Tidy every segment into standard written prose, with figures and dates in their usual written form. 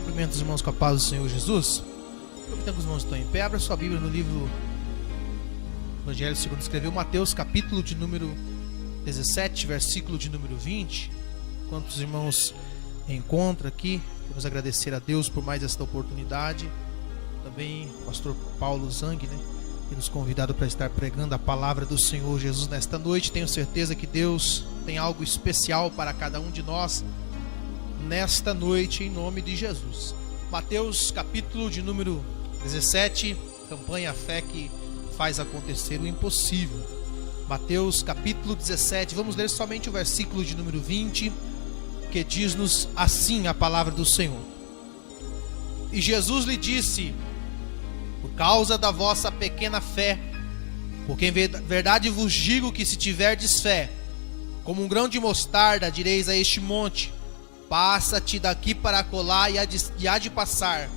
Cumprimento os irmãos com a paz do Senhor Jesus. Aproveitando que os irmãos estão em pé, abra sua Bíblia no livro Evangelho segundo escreveu Mateus, capítulo de número 17, versículo de número 20. Enquanto os irmãos encontram aqui, vamos agradecer a Deus por mais esta oportunidade. Também o pastor Paulo Zang, que nos convidado para estar pregando a palavra do Senhor Jesus nesta noite. Tenho certeza que Deus tem algo especial para cada um de nós nesta noite, em nome de Jesus. Mateus, capítulo de número 17, campanha A Fé que faz acontecer o impossível. Mateus, capítulo 17, vamos ler somente o versículo de número 20, que diz-nos assim a palavra do Senhor. E Jesus lhe disse: por causa da vossa pequena fé, porque em verdade vos digo que se tiverdes fé, como um grão de mostarda, direis a este monte: passa-te daqui para acolá, e há de passar,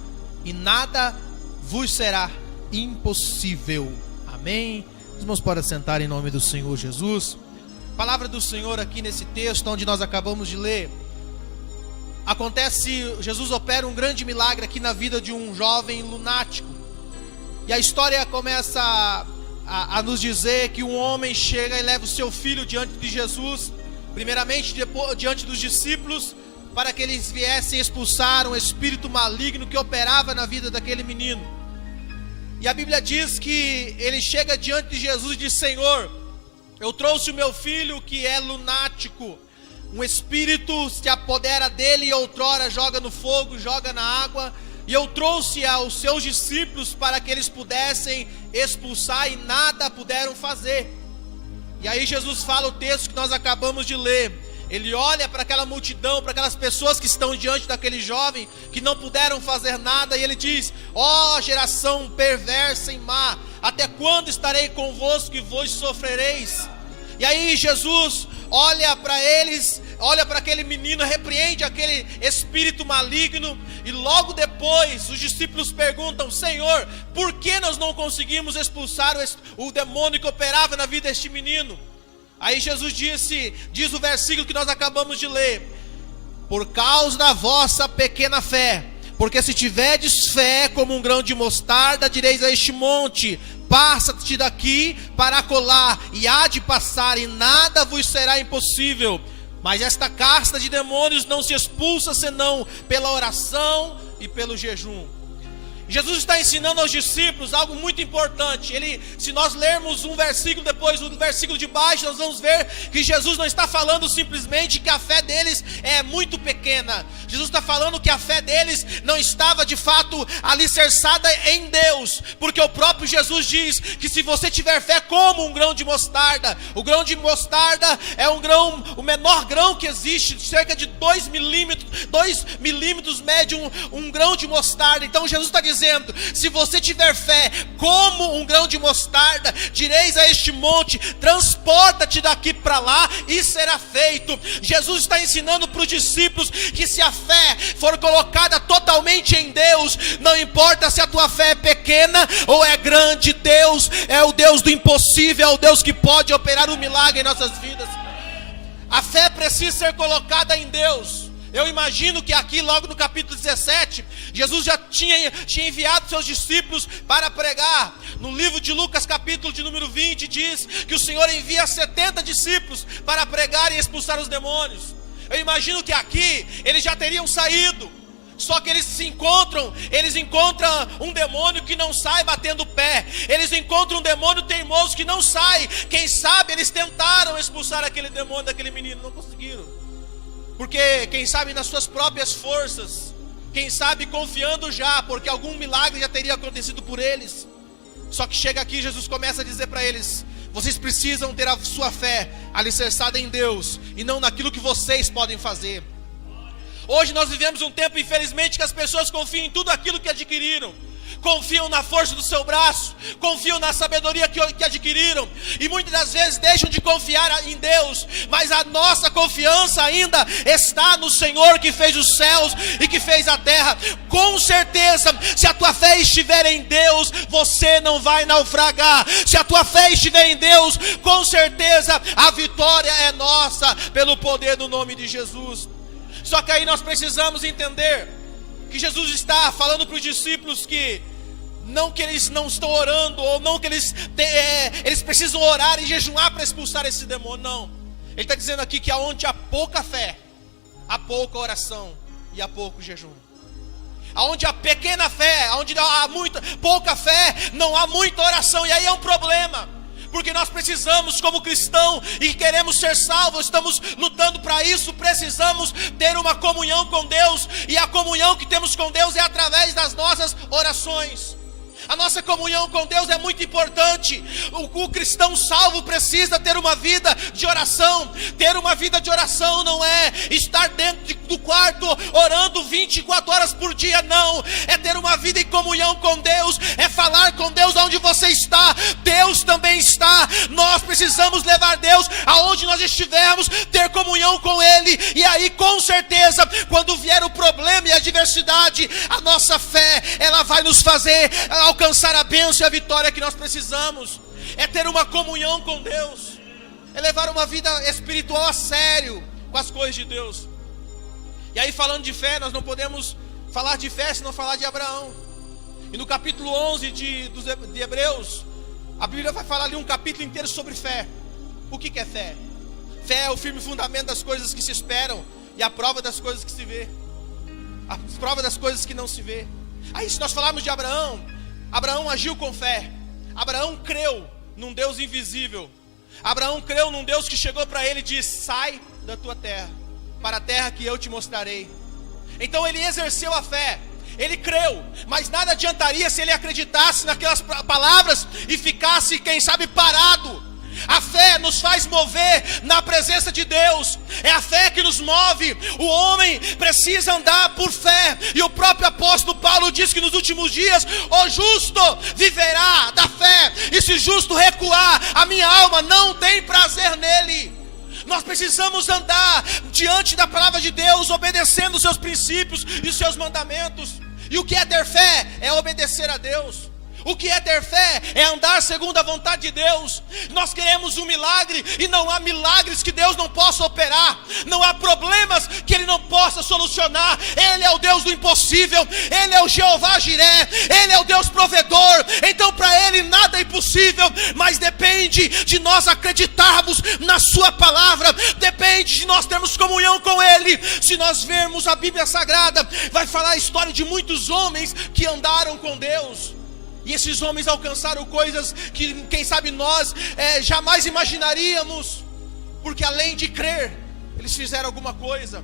e nada vos será impossível. Amém? Os irmãos podem sentar em nome do Senhor Jesus. Palavra do Senhor aqui nesse texto onde nós acabamos de ler. Jesus opera um grande milagre aqui na vida de um jovem lunático. E a história começa a nos dizer que um homem chega e leva o seu filho diante de Jesus, primeiramente diante dos discípulos, para que eles viessem expulsar um espírito maligno que operava na vida daquele menino. E a Bíblia diz que ele chega diante de Jesus e diz: Senhor, eu trouxe o meu filho que é lunático, um espírito se apodera dele e outrora joga no fogo, joga na água, e eu trouxe aos seus discípulos para que eles pudessem expulsar e nada puderam fazer. E aí Jesus fala o texto que nós acabamos de ler. Ele olha para aquela multidão, para aquelas pessoas que estão diante daquele jovem, que não puderam fazer nada, e ele diz: ó geração perversa e má, até quando estarei convosco e vos sofrereis? E aí Jesus olha para eles, olha para aquele menino, repreende aquele espírito maligno, e logo depois os discípulos perguntam: Senhor, por que nós não conseguimos expulsar o demônio que operava na vida deste menino? Aí Jesus diz o versículo que nós acabamos de ler: por causa da vossa pequena fé, porque se tiverdes fé como um grão de mostarda, direis a este monte: passa-te daqui para acolá, e há de passar, e nada vos será impossível. Mas esta casta de demônios não se expulsa senão pela oração e pelo jejum. Jesus está ensinando aos discípulos algo muito importante. Se nós lermos um versículo depois, o versículo de baixo, nós vamos ver que Jesus não está falando simplesmente que a fé deles é muito pequena. Jesus está falando que a fé deles não estava de fato alicerçada em Deus, porque o próprio Jesus diz que se você tiver fé como um grão de mostarda, o grão de mostarda é um grão, o menor grão que existe, cerca de 2 milímetros mede um grão de mostarda. Então Jesus está dizendo: se você tiver fé como um grão de mostarda, direis a este monte: transporta-te daqui para lá, e será feito. Jesus está ensinando para os discípulos que se a fé for colocada totalmente em Deus, não importa se a tua fé é pequena ou é grande, Deus é o Deus do impossível, é o Deus que pode operar um milagre em nossas vidas. A fé precisa ser colocada em Deus. Eu imagino que aqui, logo no capítulo 17, Jesus já tinha enviado seus discípulos para pregar. No livro de Lucas, capítulo de número 20, diz que o Senhor envia 70 discípulos para pregar e expulsar os demônios. Eu imagino que aqui eles já teriam saído, só que eles encontram um demônio que não sai batendo pé. Eles encontram um demônio teimoso que não sai. Quem sabe eles tentaram expulsar aquele demônio daquele menino, não conseguiram. Porque quem sabe nas suas próprias forças, quem sabe confiando já, porque algum milagre já teria acontecido por eles. Só que chega aqui, Jesus começa a dizer para eles: vocês precisam ter a sua fé alicerçada em Deus e não naquilo que vocês podem fazer. Hoje nós vivemos um tempo, infelizmente, que as pessoas confiam em tudo aquilo que adquiriram. Confiam na força do seu braço, confiam na sabedoria que adquiriram, e muitas das vezes deixam de confiar em Deus. Mas a nossa confiança ainda está no Senhor que fez os céus e que fez a terra. Com certeza, se a tua fé estiver em Deus, você não vai naufragar. Se a tua fé estiver em Deus, com certeza a vitória é nossa, pelo poder do nome de Jesus. Só que aí nós precisamos entender que Jesus está falando para os discípulos que eles não estão orando, ou não que eles precisam orar e jejuar para expulsar esse demônio, não. Ele está dizendo aqui que aonde há pouca fé, há pouca oração e há pouco jejum. Aonde há pequena fé, aonde há pouca fé, não há muita oração. E aí é um problema, porque nós precisamos, como cristão, e queremos ser salvos, estamos lutando para isso, precisamos ter uma comunhão com Deus. E a comunhão que temos com Deus é através das nossas orações. A nossa comunhão com Deus é muito importante. O cristão salvo precisa ter uma vida de oração. Ter uma vida de oração não é estar dentro do quarto orando 24 horas por dia, não. É ter uma vida em comunhão com Deus, é falar com Deus onde você está, Deus também está. Nós precisamos levar Deus aonde nós estivermos, ter comunhão com Ele. E aí, com certeza, quando vier o problema e a adversidade, a nossa fé, ela vai nos fazer alcançar a bênção e a vitória que nós precisamos. É ter uma comunhão com Deus, é levar uma vida espiritual a sério com as coisas de Deus. E aí, falando de fé, nós não podemos falar de fé se não falar de Abraão. E no capítulo 11 de Hebreus, a Bíblia vai falar ali um capítulo inteiro sobre fé. O que é fé? Fé é o firme fundamento das coisas que se esperam e a prova das coisas que se vê, a prova das coisas que não se vê. Aí, se nós falarmos de Abraão, Abraão agiu com fé. Abraão creu num Deus invisível. Abraão creu num Deus que chegou para ele e disse: sai da tua terra, para a terra que eu te mostrarei. Então ele exerceu a fé, ele creu, mas nada adiantaria se ele acreditasse naquelas palavras e ficasse, quem sabe, parado. A fé nos faz mover na presença de Deus, é a fé que nos move. O homem precisa andar por fé, e o próprio apóstolo Paulo diz que nos últimos dias o justo viverá da fé, e se o justo recuar, a minha alma não tem prazer nele. Nós precisamos andar diante da palavra de Deus, obedecendo os seus princípios e os seus mandamentos. E o que é ter fé? É obedecer a Deus. O que é ter fé? É andar segundo a vontade de Deus. Nós queremos um milagre, e não há milagres que Deus não possa operar. Não há problemas que Ele não possa solucionar. Ele é o Deus do impossível. Ele é o Jeová Jiré. Ele é o Deus provedor. Então para Ele nada é impossível. Mas depende de nós acreditarmos na Sua palavra. Depende de nós termos comunhão com Ele. Se nós vermos a Bíblia Sagrada, vai falar a história de muitos homens que andaram com Deus. E esses homens alcançaram coisas que, quem sabe, nós jamais imaginaríamos. Porque além de crer, eles fizeram alguma coisa.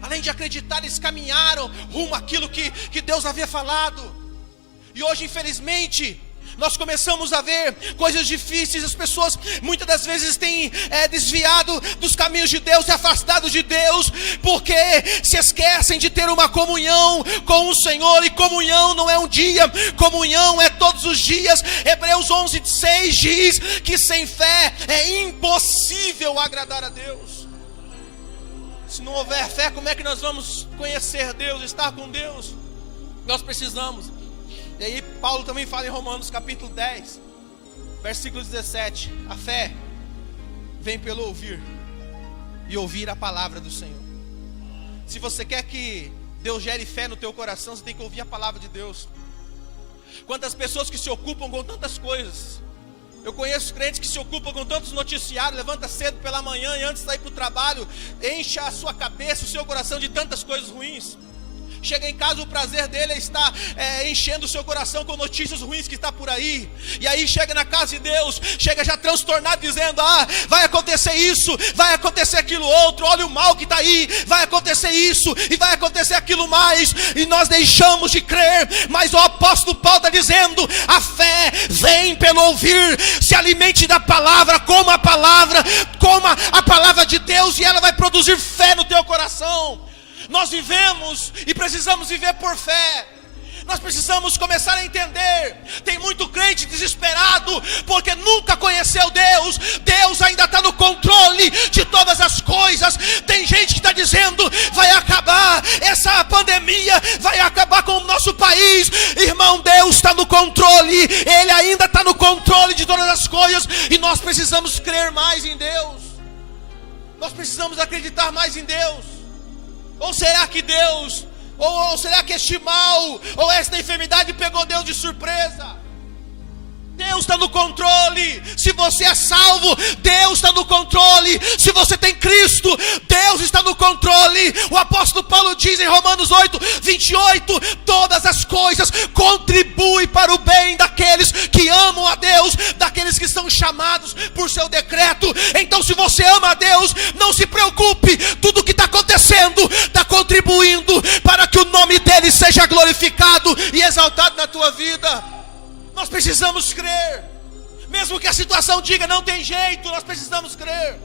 Além de acreditar, eles caminharam rumo àquilo que Deus havia falado. E hoje, infelizmente, nós começamos a ver coisas difíceis. As pessoas muitas das vezes têm desviado dos caminhos de Deus, se afastado de Deus, porque se esquecem de ter uma comunhão com o Senhor. E comunhão não é um dia, comunhão é todos os dias. Hebreus 11:6 diz que sem fé é impossível agradar a Deus. Se não houver fé, como é que nós vamos conhecer Deus, estar com Deus? Nós precisamos. E aí Paulo também fala em Romanos capítulo 10, versículo 17: a fé vem pelo ouvir, e ouvir a palavra do Senhor. Se você quer que Deus gere fé no teu coração, você tem que ouvir a palavra de Deus. Quantas pessoas que se ocupam com tantas coisas. Eu conheço crentes que se ocupam com tantos noticiários, levanta cedo pela manhã e antes de sair para o trabalho, enche a sua cabeça, o seu coração de tantas coisas ruins. Chega em casa, o prazer dele é estar enchendo o seu coração com notícias ruins que está por aí. E aí chega na casa de Deus, chega já transtornado, dizendo: vai acontecer isso, vai acontecer aquilo outro, olha o mal que está aí, vai acontecer isso e vai acontecer aquilo mais. E nós deixamos de crer. Mas o apóstolo Paulo está dizendo: a fé vem pelo ouvir. Se alimente da palavra, coma a palavra de Deus, e ela vai produzir fé no teu coração. Nós vivemos e precisamos viver por fé. Nós precisamos começar a entender. Tem muito crente desesperado porque nunca conheceu Deus. Deus ainda está no controle de todas as coisas. Tem gente que está dizendo: vai acabar essa pandemia, vai acabar com o nosso país. Irmão, Deus está no controle. Ele ainda está no controle de todas as coisas. E nós precisamos crer mais em Deus. Nós precisamos acreditar mais em Deus. Ou será que Deus Ou será que este mal, ou esta enfermidade pegou Deus de surpresa? Deus está no controle. Se você é salvo, Deus está no controle. Se você tem Cristo, Deus está no controle. O apóstolo Paulo diz em Romanos 8:28: todas as coisas contribuem para o bem daqueles que amam a Deus, daqueles que são chamados por seu decreto. Então, se você ama a Deus, não se preocupe, tudo que está acontecendo está contribuindo para que o nome dele seja glorificado e exaltado na tua vida. Nós precisamos crer, mesmo que a situação diga não tem jeito, nós precisamos crer.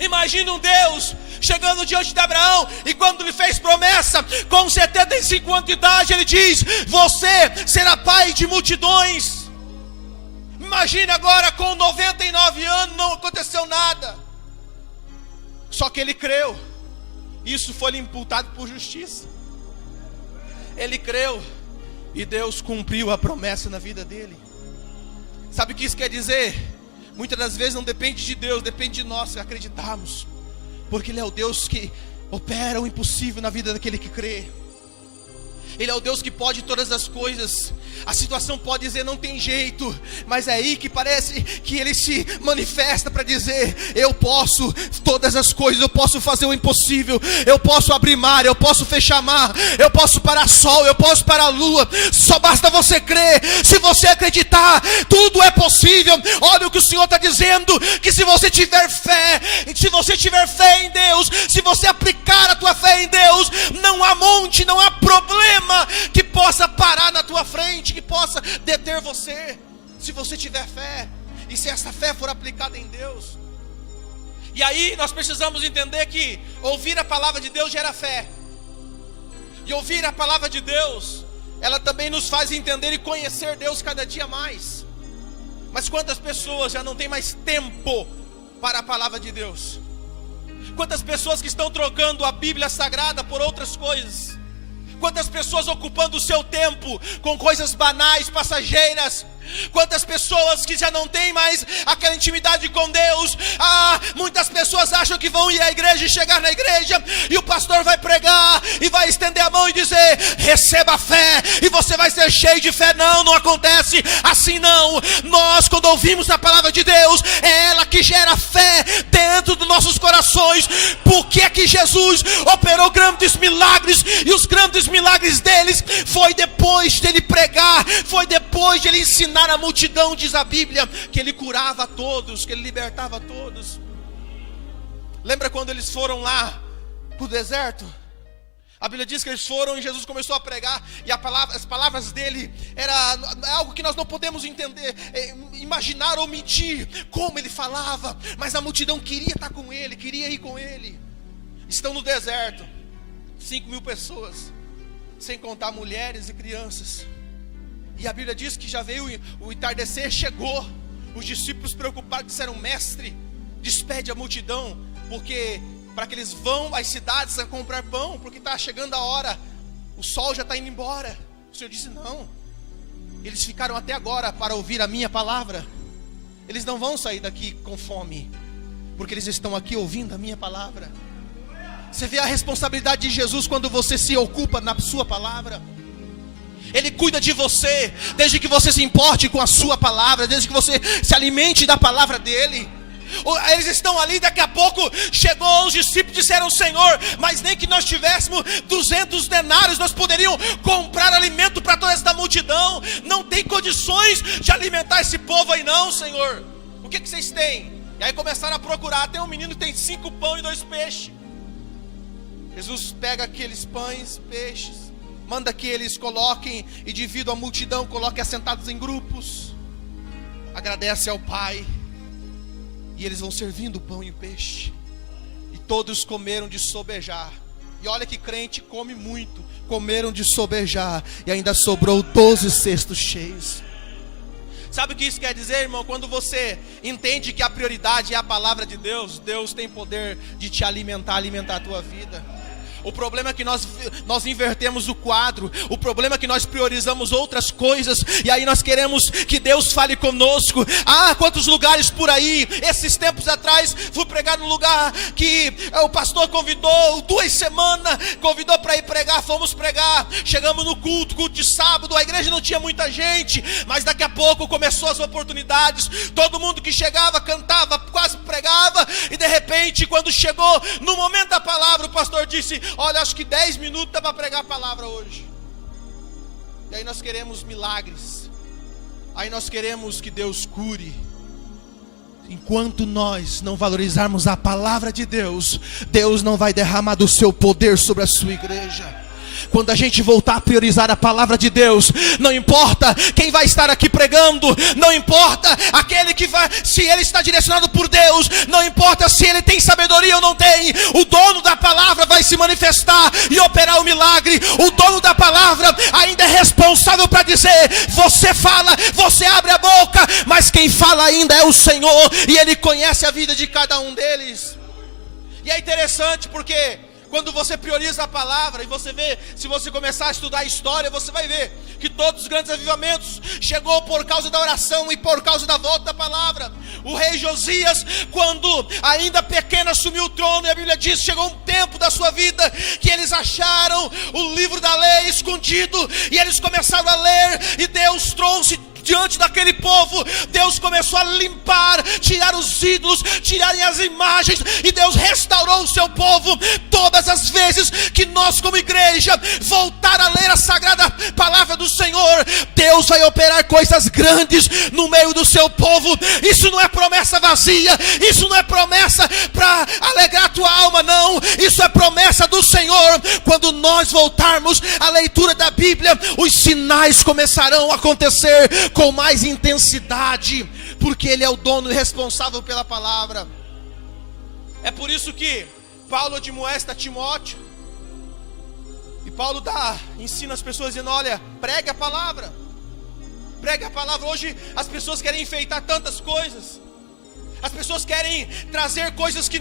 Imagina um Deus chegando diante de Abraão, e quando lhe fez promessa, com 75 anos de idade, ele diz: você será pai de multidões. Imagine agora, com 99 anos, não aconteceu nada, só que ele creu. Isso foi lhe imputado por justiça. Ele creu, e Deus cumpriu a promessa na vida dele. Sabe o que isso quer dizer? Muitas das vezes não depende de Deus, depende de nós acreditarmos. Porque Ele é o Deus que opera o impossível na vida daquele que crê. Ele é o Deus que pode todas as coisas. A situação pode dizer não tem jeito, mas é aí que parece que Ele se manifesta para dizer: eu posso todas as coisas, eu posso fazer o impossível, eu posso abrir mar, eu posso fechar mar, eu posso parar sol, eu posso parar lua. Só basta você crer. Se você acreditar, tudo é possível. Olha o que o Senhor está dizendo, que se você tiver fé, em Deus, se você aplicar a tua fé em Deus, não há monte, não há problema que possa parar na tua frente, que possa deter você, se você tiver fé, e se essa fé for aplicada em Deus. E aí nós precisamos entender que ouvir a palavra de Deus gera fé, e ouvir a palavra de Deus, ela também nos faz entender e conhecer Deus cada dia mais. Mas quantas pessoas já não têm mais tempo para a palavra de Deus? Quantas pessoas que estão trocando a Bíblia Sagrada por outras coisas? Quantas pessoas ocupando o seu tempo com coisas banais, passageiras? Quantas pessoas que já não têm mais aquela intimidade com Deus? Muitas pessoas acham que vão ir à igreja e chegar na igreja, e o pastor vai pregar e vai estender a mão e dizer: receba fé, e você vai ser cheio de fé. Não acontece assim não. Nós, quando ouvimos a palavra de Deus, é ela que gera fé dentro dos nossos corações. Por que é que Jesus operou grandes milagres? E os grandes milagres deles foi depois dele pregar, foi depois de ele ensinar a multidão. Diz a Bíblia que ele curava a todos, que ele libertava a todos. Lembra quando eles foram lá para o deserto? A Bíblia diz que eles foram e Jesus começou a pregar, e as palavras dele era algo que nós não podemos entender, imaginar ou medir como ele falava, mas a multidão queria estar com ele, queria ir com ele. Estão no deserto, 5.000 pessoas, sem contar mulheres e crianças. E a Bíblia diz que já veio o entardecer, chegou. Os discípulos preocupados disseram: mestre, despede a multidão, porque para que eles vão às cidades a comprar pão, porque está chegando a hora, o sol já está indo embora. O Senhor disse: não, eles ficaram até agora para ouvir a minha palavra. Eles não vão sair daqui com fome, porque eles estão aqui ouvindo a minha palavra. Você vê a responsabilidade de Jesus quando você se ocupa na sua palavra. Ele cuida de você, desde que você se importe com a sua palavra, desde que você se alimente da palavra dele. Eles estão ali, daqui a pouco chegou os discípulos e disseram: Senhor, mas nem que nós tivéssemos 200 denários, nós poderíamos comprar alimento para toda essa multidão. Não tem condições de alimentar esse povo aí não, Senhor. O que vocês têm? E aí começaram a procurar. Tem um menino que tem 5 pães e 2 peixes. Jesus pega aqueles pães, peixes, manda que eles coloquem e dividam a multidão, coloquem assentados em grupos, agradece ao Pai, e eles vão servindo o pão e o peixe, e todos comeram de sobejar. E olha que crente come muito. Comeram de sobejar, e ainda sobrou 12 cestos cheios. Sabe o que isso quer dizer, irmão? Quando você entende que a prioridade é a palavra de Deus, Deus tem poder de te alimentar a tua vida. O problema é que nós invertemos o quadro. O problema é que nós priorizamos outras coisas. E aí nós queremos que Deus fale conosco. Quantos lugares por aí. Esses tempos atrás fui pregar num lugar que o pastor convidou 2 semanas. Convidou para ir pregar, fomos pregar. Chegamos no culto de sábado. A igreja não tinha muita gente, mas daqui a pouco começou as oportunidades. Todo mundo que chegava cantava, quase pregava. E de repente, quando chegou no momento da palavra, o pastor disse: olha, acho que 10 minutos dá para pregar a palavra hoje. E aí nós queremos milagres. Aí nós queremos que Deus cure. Enquanto nós não valorizarmos a palavra de Deus, Deus não vai derramar do seu poder sobre a sua igreja. Quando a gente voltar a priorizar a palavra de Deus, não importa quem vai estar aqui pregando, não importa aquele que vai, se ele está direcionado por Deus, não importa se ele tem sabedoria ou não tem, o dono da palavra vai se manifestar e operar o milagre. O dono da palavra ainda é responsável para dizer: você fala, você abre a boca, mas quem fala ainda é o Senhor, e Ele conhece a vida de cada um deles. E é interessante porque quando você prioriza a palavra, e você vê, se você começar a estudar a história, você vai ver que todos os grandes avivamentos chegou por causa da oração e por causa da volta da palavra. O rei Josias, quando ainda pequeno assumiu o trono, e a Bíblia diz, chegou um tempo da sua vida que eles acharam o livro da lei escondido, e eles começaram a ler, e Deus trouxe diante daquele povo, Deus começou a limpar, tirar os ídolos, tirarem as imagens, e Deus restaurou o seu povo. Todas as vezes que nós como igreja voltar a ler a sagrada palavra do Senhor, Deus vai operar coisas grandes no meio do seu povo. Isso não é promessa vazia, isso não é promessa para alegrar a tua alma, não. Isso é promessa do Senhor. Quando nós voltarmos à leitura da Bíblia, os sinais começarão a acontecer com mais intensidade, porque Ele é o dono e responsável pela palavra. É por isso que Paulo admoesta Timóteo, e Paulo ensina as pessoas dizendo: olha, pregue a palavra, pregue a palavra. Hoje as pessoas querem enfeitar tantas coisas, as pessoas querem trazer coisas que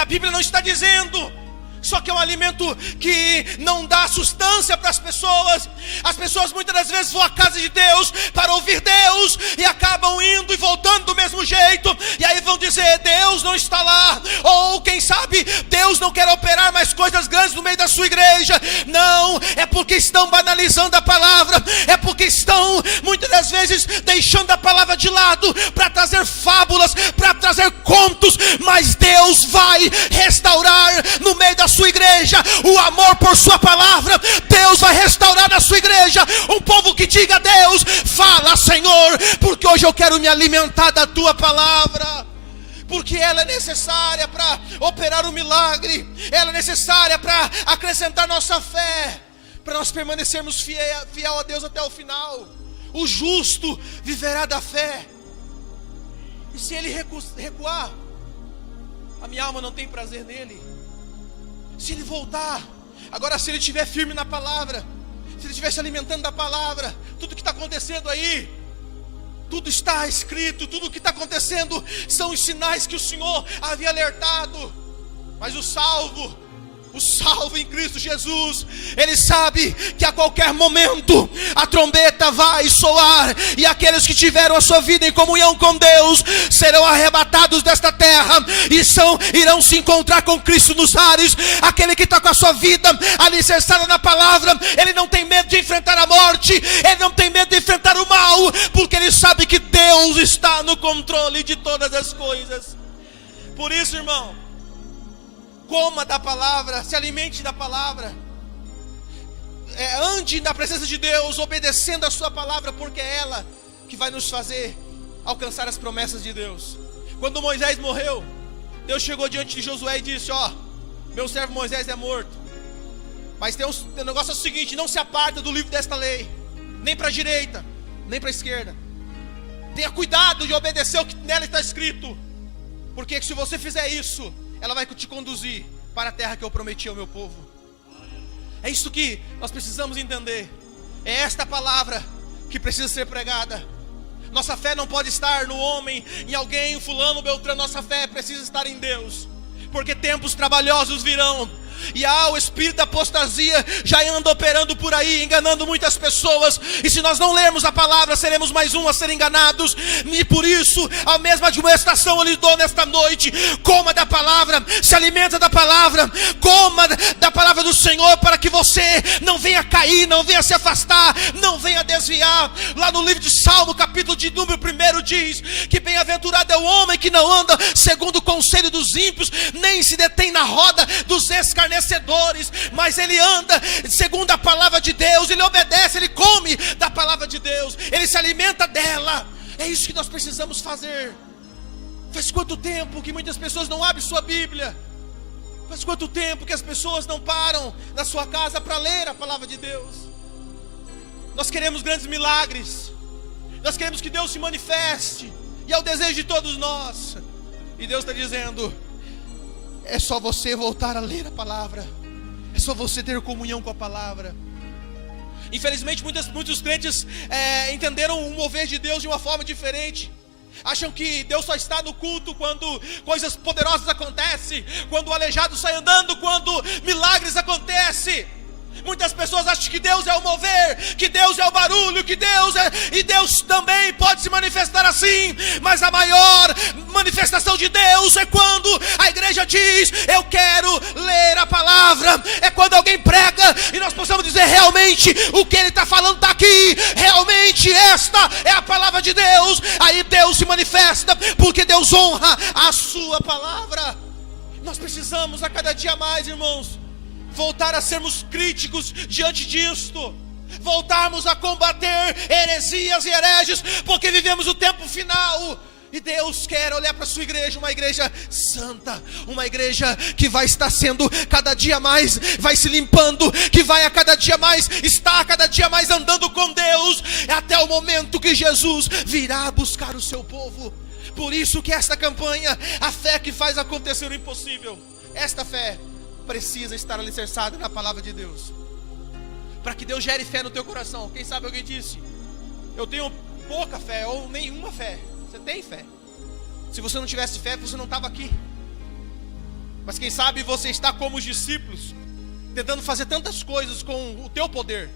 a Bíblia não está dizendo. Só que é um alimento que não dá sustância para as pessoas. As pessoas muitas das vezes vão à casa de Deus para ouvir Deus, e acabam indo e voltando do mesmo jeito. E aí vão dizer: Deus não está lá. Ou quem sabe Deus não quer operar mais coisas grandes no meio da sua igreja. Não, é porque estão banalizando a palavra. É porque estão muitas das vezes deixando a palavra de lado para trazer fábulas, para trazer contos. Mas Deus vai restaurar no meio da sua igreja o amor por sua palavra. Deus vai restaurar na sua igreja um povo que diga: Deus, fala, Senhor, porque hoje eu quero me alimentar da tua palavra, porque ela é necessária para operar o milagre, ela é necessária para acrescentar nossa fé, para nós permanecermos fiel a Deus até o final. O justo viverá da fé, e se ele recuar, a minha alma não tem prazer nele. Se ele voltar, agora se ele estiver firme na palavra, se ele estiver se alimentando da palavra, tudo que está acontecendo aí, tudo está escrito, tudo que está acontecendo são os sinais que o Senhor havia alertado. Mas o salvo em Cristo Jesus, ele sabe que a qualquer momento a trombeta vai soar, e aqueles que tiveram a sua vida em comunhão com Deus serão arrebatados desta terra e irão se encontrar com Cristo nos ares. Aquele que está com a sua vida alicerçada na palavra, ele não tem medo de enfrentar a morte, ele não tem medo de enfrentar o mal, porque ele sabe que Deus está no controle de todas as coisas. Por isso, irmão, coma da palavra, se alimente da palavra, ande na presença de Deus, obedecendo a sua palavra, porque é ela que vai nos fazer alcançar as promessas de Deus. Quando Moisés morreu, Deus chegou diante de Josué e disse: ó, meu servo Moisés é morto, mas tem um negócio seguinte: não se aparta do livro desta lei, nem para a direita, nem para a esquerda. Tenha cuidado de obedecer o que nela está escrito, porque se você fizer isso, ela vai te conduzir para a terra que eu prometi ao meu povo. É isso que nós precisamos entender. É esta palavra que precisa ser pregada. Nossa fé não pode estar no homem, em alguém, fulano, beltrano. Nossa fé precisa estar em Deus, porque tempos trabalhosos virão, E o espírito da apostasia já anda operando por aí, enganando muitas pessoas. E se nós não lermos a palavra, seremos mais um a ser enganados. E por isso, a mesma admoestação eu lhe dou nesta noite: coma da palavra, se alimenta da palavra, coma da palavra do Senhor, para que você não venha cair, não venha se afastar, não venha desviar. Lá no livro de Salmo, capítulo de número 1, diz que bem-aventurado é o homem que não anda segundo o conselho dos ímpios, nem se detém na roda dos escarnecedores, mas ele anda segundo a palavra de Deus, ele obedece, ele come da palavra de Deus, ele se alimenta dela. É isso que nós precisamos fazer. Faz quanto tempo que muitas pessoas não abrem sua Bíblia? Faz quanto tempo que as pessoas não param na sua casa para ler a palavra de Deus? Nós queremos grandes milagres, nós queremos que Deus se manifeste, e é o desejo de todos nós. E Deus está dizendo: é só você voltar a ler a palavra, é só você ter comunhão com a palavra. Infelizmente muitos crentes entenderam o mover de Deus de uma forma diferente. Acham que Deus só está no culto quando coisas poderosas acontecem, quando o aleijado sai andando, quando milagres acontecem. Muitas pessoas acham que Deus é o mover, que Deus é o barulho, e Deus também pode se manifestar assim. Mas a maior manifestação de Deus é quando a igreja diz: eu quero ler a palavra. É quando alguém prega e nós possamos dizer: realmente o que ele está falando está aqui, realmente esta é a palavra de Deus. Aí Deus se manifesta, porque Deus honra a sua palavra. Nós precisamos a cada dia mais, irmãos, voltar a sermos críticos diante disto, voltarmos a combater heresias e hereges, porque vivemos o tempo final, e Deus quer olhar para a sua igreja, uma igreja santa, uma igreja que vai estar sendo cada dia mais, vai se limpando, que vai a cada dia mais, está a cada dia mais andando com Deus, até o momento que Jesus virá buscar o seu povo. Por isso que esta campanha, a fé que faz acontecer o impossível, esta fé precisa estar alicerçada na palavra de Deus, para que Deus gere fé no teu coração. Quem sabe alguém disse: eu tenho pouca fé ou nenhuma fé. Você tem fé. Se você não tivesse fé, você não estava aqui. Mas quem sabe você está como os discípulos, tentando fazer tantas coisas com o teu poder,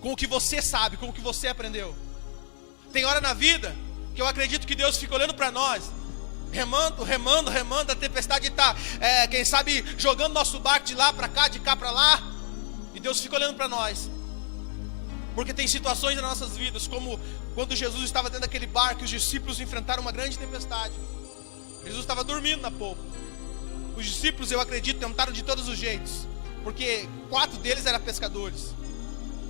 com o que você sabe, com o que você aprendeu. Tem hora na vida que eu acredito que Deus fica olhando para nós, remando, a tempestade está, quem sabe, jogando nosso barco de lá para cá, de cá para lá, e Deus fica olhando para nós, porque tem situações nas nossas vidas, como quando Jesus estava dentro daquele barco e os discípulos enfrentaram uma grande tempestade. Jesus estava dormindo na polpa. Os discípulos, eu acredito, tentaram de todos os jeitos, porque 4 deles eram pescadores,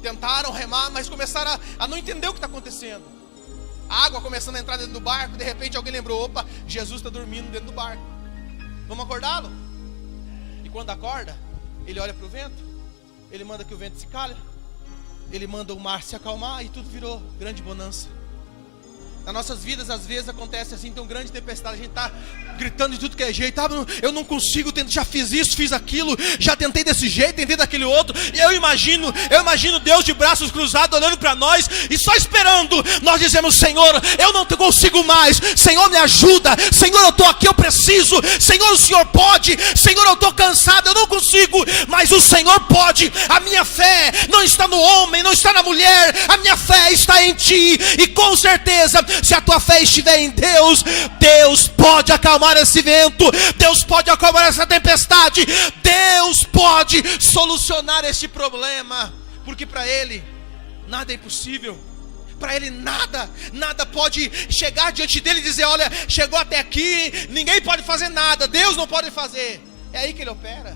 tentaram remar, mas começaram a não entender o que está acontecendo. A água começando a entrar dentro do barco, de repente alguém lembrou: opa, Jesus está dormindo dentro do barco, vamos acordá-lo. E quando acorda, ele olha para o vento, ele manda que o vento se cale, ele manda o mar se acalmar, e tudo virou grande bonança. Nas nossas vidas às vezes acontece assim, tem uma grande tempestade, a gente está gritando de tudo que é jeito: eu não consigo, já fiz isso, fiz aquilo, já tentei desse jeito, tentei daquele outro. E eu imagino Deus de braços cruzados olhando para nós e só esperando nós dizemos: Senhor, eu não consigo mais, Senhor, me ajuda, Senhor, eu estou aqui, eu preciso, Senhor, o Senhor pode, Senhor, eu estou cansado, eu não consigo, mas o Senhor pode. A minha fé não está no homem, não está na mulher, a minha fé está em Ti, e com certeza, se a tua fé estiver em Deus, Deus pode acalmar esse vento, Deus pode acalmar essa tempestade, Deus pode solucionar este problema, porque para Ele nada é impossível. Para Ele nada pode chegar diante dEle e dizer: olha, chegou até aqui, ninguém pode fazer nada, Deus não pode fazer. É aí que Ele opera.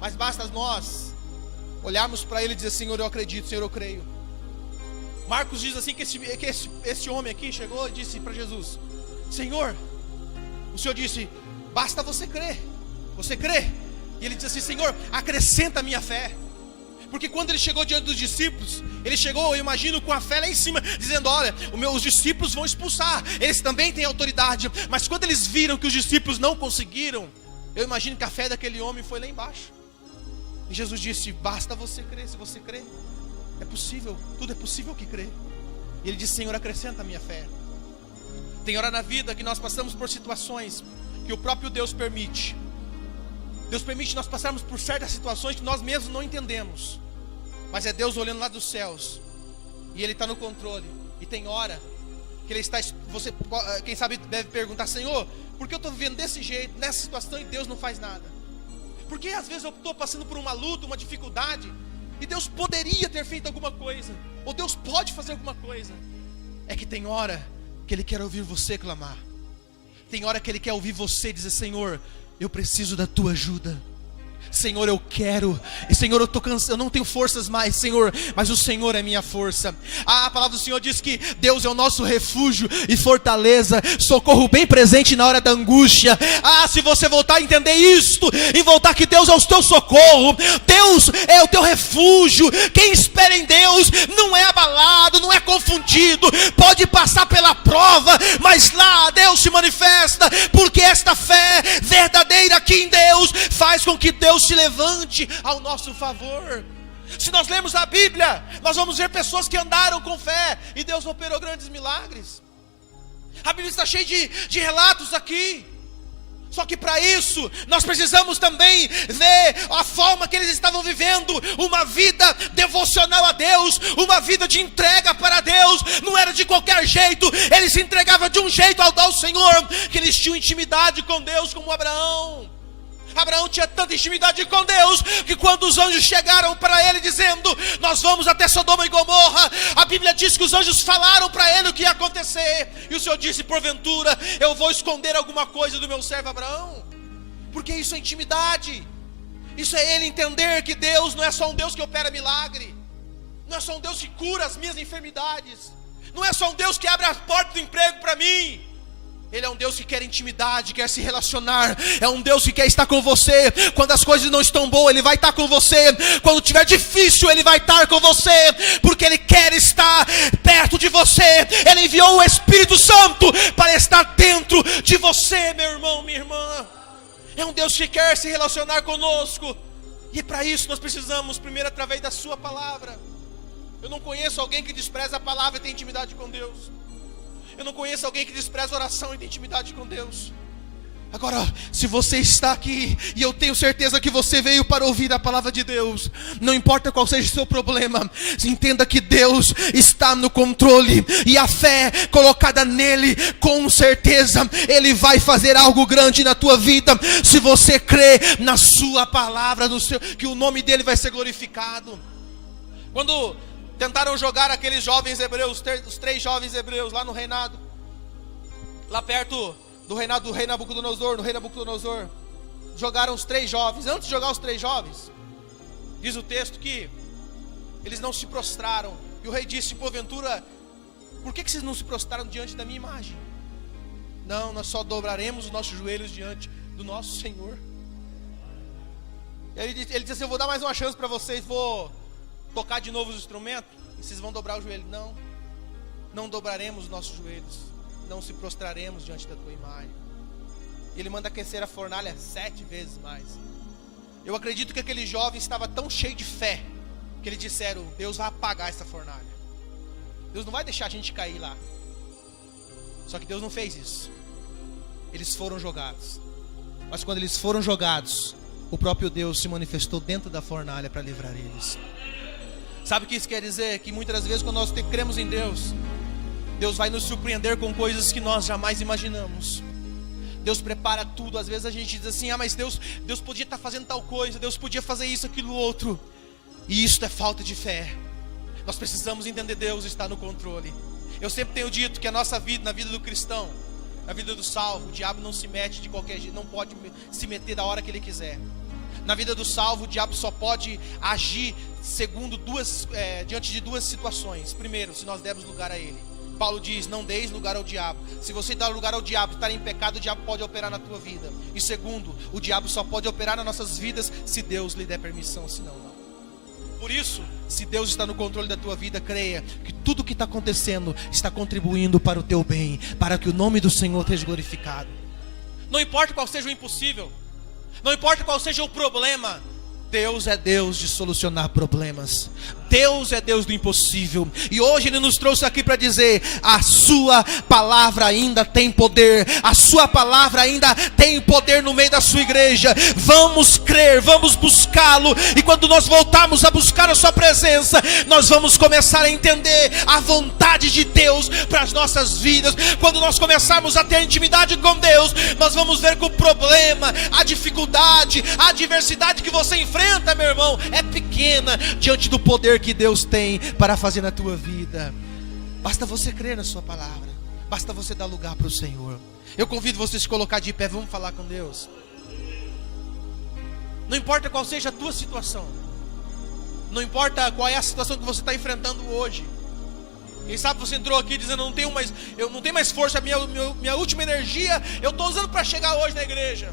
Mas basta nós olharmos para Ele e dizer: Senhor, eu acredito, Senhor, eu creio. Marcos diz assim que esse homem aqui chegou e disse para Jesus: Senhor, o Senhor disse: basta você crer. Você crê? E ele disse assim: Senhor, acrescenta a minha fé. Porque quando ele chegou diante dos discípulos, ele chegou, eu imagino, com a fé lá em cima, dizendo: olha, os discípulos vão expulsar, eles também têm autoridade. Mas quando eles viram que os discípulos não conseguiram, eu imagino que a fé daquele homem foi lá embaixo. E Jesus disse: basta você crer. Se você crer, é possível, tudo é possível que crê. E ele disse: Senhor, acrescenta a minha fé. Tem hora na vida que nós passamos por situações que o próprio Deus permite, Deus permite nós passarmos por certas situações que nós mesmos não entendemos. Mas é Deus olhando lá dos céus. E Ele está no controle. E tem hora que Ele está... Você, quem sabe, deve perguntar: Senhor, por que eu estou vivendo desse jeito, nessa situação, e Deus não faz nada? Porque às vezes eu estou passando por uma luta, uma dificuldade, e Deus poderia ter feito alguma coisa, ou Deus pode fazer alguma coisa. É que tem hora que Ele quer ouvir você clamar. Tem hora que Ele quer ouvir você dizer: Senhor, eu preciso da tua ajuda. Senhor, eu quero. E Senhor, eu estou cansado, eu não tenho forças mais, Senhor, mas o Senhor é minha força. A palavra do Senhor diz que Deus é o nosso refúgio e fortaleza, socorro bem presente na hora da angústia. Se você voltar a entender isto, e voltar que Deus é o teu socorro, Deus é o teu refúgio. Quem espera em Deus não é abalado, não é confundido. Pode passar pela prova, mas lá Deus se manifesta, porque esta fé verdadeira aqui em Deus faz com que Deus se levante ao nosso favor. Se nós lermos a Bíblia, nós vamos ver pessoas que andaram com fé e Deus operou grandes milagres. A Bíblia está cheia de relatos aqui. Só que para isso, nós precisamos também ver a forma que eles estavam vivendo, uma vida devocional a Deus, uma vida de entrega para Deus. Não era de qualquer jeito, eles se entregavam de um jeito ao Senhor, que eles tinham intimidade com Deus, como Abraão. Abraão tinha tanta intimidade com Deus, que quando os anjos chegaram para ele dizendo: nós vamos até Sodoma e Gomorra, a Bíblia diz que os anjos falaram para ele o que ia acontecer. E o Senhor disse: porventura eu vou esconder alguma coisa do meu servo Abraão? Porque isso é intimidade. Isso é ele entender que Deus não é só um Deus que opera milagre, não é só um Deus que cura as minhas enfermidades, não é só um Deus que abre a porta do emprego para mim. Ele é um Deus que quer intimidade, quer se relacionar. É um Deus que quer estar com você. Quando as coisas não estão boas, Ele vai estar com você. Quando estiver difícil, Ele vai estar com você, porque Ele quer estar perto de você. Ele enviou o Espírito Santo para estar dentro de você, meu irmão, minha irmã. É um Deus que quer se relacionar conosco. E para isso nós precisamos primeiro através da sua palavra. Eu não conheço alguém que despreza a palavra e tem intimidade com Deus. Eu não conheço alguém que despreza a oração e tem intimidade com Deus. Agora, se você está aqui, e eu tenho certeza que você veio para ouvir a palavra de Deus, não importa qual seja o seu problema, entenda que Deus está no controle, e a fé colocada nele, com certeza, Ele vai fazer algo grande na tua vida, se você crê na sua palavra, que o nome dele vai ser glorificado. Quando tentaram jogar aqueles jovens hebreus, os 3 jovens hebreus lá no reinado, lá perto do reinado do rei Nabucodonosor, no rei Nabucodonosor, jogaram os 3 jovens. Antes de jogar os 3 jovens, diz o texto que eles não se prostraram, e o rei disse: porventura, por que vocês não se prostraram diante da minha imagem? Não, nós só dobraremos os nossos joelhos diante do nosso Senhor. E ele disse assim: eu vou dar mais uma chance para vocês, vou tocar de novo os instrumentos, e vocês vão dobrar o joelho. Não dobraremos os nossos joelhos, não se prostraremos diante da tua imagem. Ele manda aquecer a fornalha 7 vezes mais. Eu acredito que aquele jovem estava tão cheio de fé, que eles disseram: Deus vai apagar essa fornalha, Deus não vai deixar a gente cair lá. Só que Deus não fez isso. Eles foram jogados, mas quando eles foram jogados, o próprio Deus se manifestou dentro da fornalha para livrar eles. Sabe o que isso quer dizer? Que muitas vezes quando nós cremos em Deus, Deus vai nos surpreender com coisas que nós jamais imaginamos. Deus prepara tudo. Às vezes a gente diz assim: mas Deus podia estar fazendo tal coisa, Deus podia fazer isso, aquilo, outro. E isso é falta de fé. Nós precisamos entender: Deus está no controle. Eu sempre tenho dito que a nossa vida, na vida do cristão, na vida do salvo, o diabo não se mete de qualquer jeito, não pode se meter da hora que ele quiser. Na vida do salvo, o diabo só pode agir segundo diante de 2 situações. Primeiro, se nós dermos lugar a ele. Paulo diz: não deis lugar ao diabo. Se você dá lugar ao diabo, estar em pecado, o diabo pode operar na tua vida. E segundo, o diabo só pode operar nas nossas vidas se Deus lhe der permissão, senão não. Por isso, se Deus está no controle da tua vida, creia que tudo que está acontecendo está contribuindo para o teu bem, para que o nome do Senhor seja glorificado. Não importa qual seja o impossível, não importa qual seja o problema, Deus é Deus de solucionar problemas. Deus é Deus do impossível. E hoje Ele nos trouxe aqui para dizer: a sua palavra ainda tem poder. A sua palavra ainda tem poder no meio da sua igreja. Vamos crer, vamos buscá-lo. E quando nós voltarmos a buscar a sua presença, nós vamos começar a entender a vontade de Deus para as nossas vidas. Quando nós começarmos a ter intimidade com Deus, nós vamos ver que o problema, a dificuldade, a adversidade que você enfrenta, meu irmão, é pequena diante do poder que Deus tem para fazer na tua vida. Basta você crer na sua palavra, basta você dar lugar para o Senhor. Eu convido você a se colocar de pé, vamos falar com Deus. Não importa qual seja a tua situação, não importa qual é a situação que você está enfrentando hoje. Quem sabe você entrou aqui dizendo: eu não tenho mais força, minha última energia eu estou usando para chegar hoje na igreja.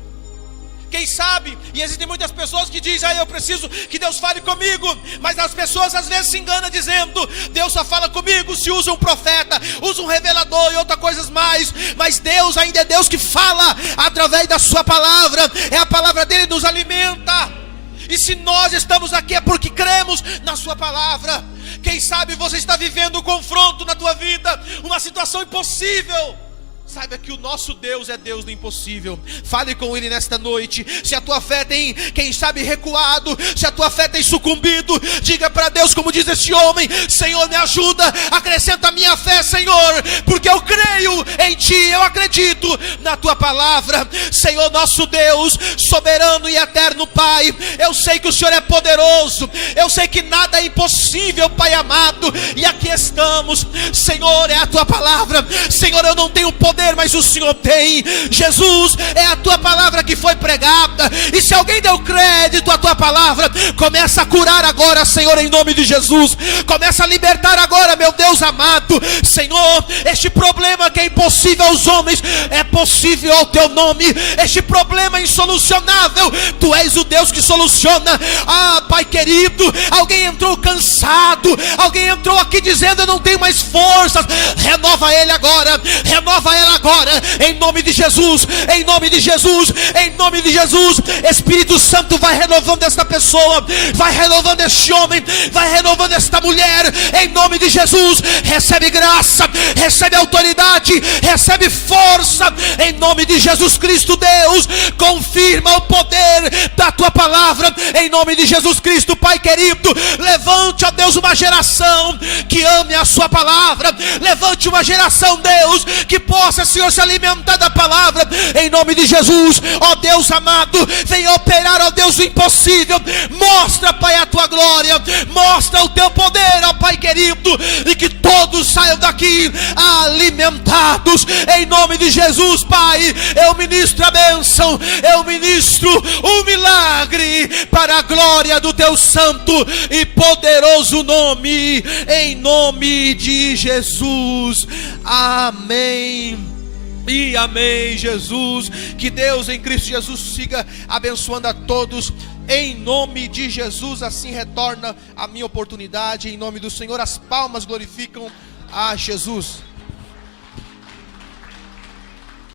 Quem sabe, e existem muitas pessoas que dizem: eu preciso que Deus fale comigo. Mas as pessoas às vezes se enganam dizendo: Deus só fala comigo se usa um profeta, usa um revelador e outras coisas mais. Mas Deus ainda é Deus que fala através da sua palavra. É a palavra dele que nos alimenta. E se nós estamos aqui é porque cremos na sua palavra. Quem sabe você está vivendo um confronto na tua vida, uma situação impossível. Saiba que o nosso Deus é Deus do impossível. Fale com Ele nesta noite. Se a tua fé tem, quem sabe, recuado, se a tua fé tem sucumbido, diga para Deus como diz este homem: Senhor, me ajuda, acrescenta a minha fé, Senhor, porque eu creio em Ti, eu acredito na Tua palavra. Senhor nosso Deus, soberano e eterno Pai, eu sei que o Senhor é poderoso, eu sei que nada é impossível, Pai amado. E aqui estamos, Senhor, é a Tua palavra. Senhor, eu não tenho poder, mas o Senhor tem. Jesus, é a tua palavra que foi pregada. E se alguém deu crédito à tua palavra, começa a curar agora, Senhor, em nome de Jesus. Começa a libertar agora, meu Deus amado. Senhor, este problema que é impossível aos homens é possível ao teu nome. Este problema insolucionável, tu és o Deus que soluciona. Ah, Pai querido, alguém entrou cansado, alguém entrou aqui dizendo: eu não tenho mais forças. Renova ele agora, renova ela agora, em nome de Jesus, em nome de Jesus, em nome de Jesus. Espírito Santo, vai renovando esta pessoa, vai renovando este homem, vai renovando esta mulher, em nome de Jesus. Recebe graça, recebe autoridade, recebe força, em nome de Jesus Cristo. Deus, confirma o poder da tua palavra, em nome de Jesus Cristo. Pai querido, levante, ó Deus, uma geração que ame a sua palavra. Levante uma geração, Deus, que possa, Senhor, se alimentar da palavra, em nome de Jesus. Ó Deus amado, venha operar, ó Deus, o impossível. Mostra, Pai, a tua glória, mostra o teu poder, ó Pai querido, e que todos saiam daqui alimentados, em nome de Jesus. Pai, eu ministro a bênção, eu ministro o milagre para a glória do teu santo e poderoso nome, em nome de Jesus. Amém e amém, Jesus. Que Deus em Cristo Jesus siga abençoando a todos, em nome de Jesus. Assim retorna a minha oportunidade, em nome do Senhor. As palmas glorificam a Jesus.